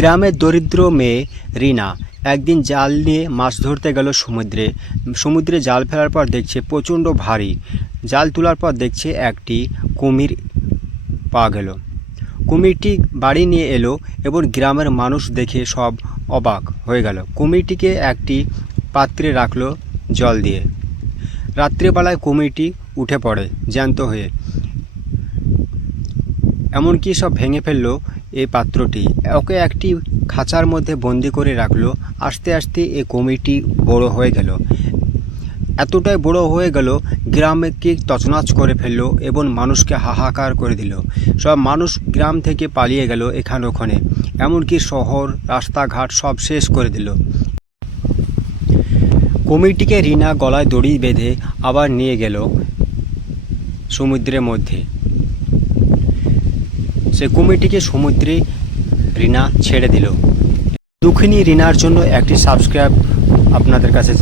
গ্রামের দরিদ্র মেয়ে রিনা একদিন জাল নিয়ে মাছ ধরতে গেল সমুদ্রে। সমুদ্রে জাল ফেলার পর দেখছে প্রচণ্ড ভারী। জাল তোলার পর দেখছে একটি কুমির পাওয়া গেল। কুমিরটি বাড়ি নিয়ে এলো এবং গ্রামের মানুষ দেখে সব অবাক হয়ে গেল। কুমিরটিকে একটি পাত্রে রাখলো জল দিয়ে। রাত্রিবেলায় কুমিরটি উঠে পড়ে জ্যান্ত হয়ে, এমনকি সব ভেঙে ফেললো এই পাত্রটি। ওকে একটি খাঁচার মধ্যে বন্দি করে রাখলো। আস্তে আস্তে এই কুমিরটি বড় হয়ে গেল, এতটাই বড় হয়ে গেল গ্রামকে তছনছ করে ফেললো এবং মানুষকে হাহাকার করে দিল। সব মানুষ গ্রাম থেকে পালিয়ে গেল এখানে ওখানে, এমনকি শহর রাস্তাঘাট সব শেষ করে দিল। কুমিরটিকে রিনা গলায় দড়ি বেঁধে আবার নিয়ে গেল সমুদ্রের মধ্যে। সে কুমিরটিকে সমুদ্রে রিনা ছেড়ে দিল। দুঃখিনী রিনার জন্য একটি সাবস্ক্রাইব আপনাদের কাছে।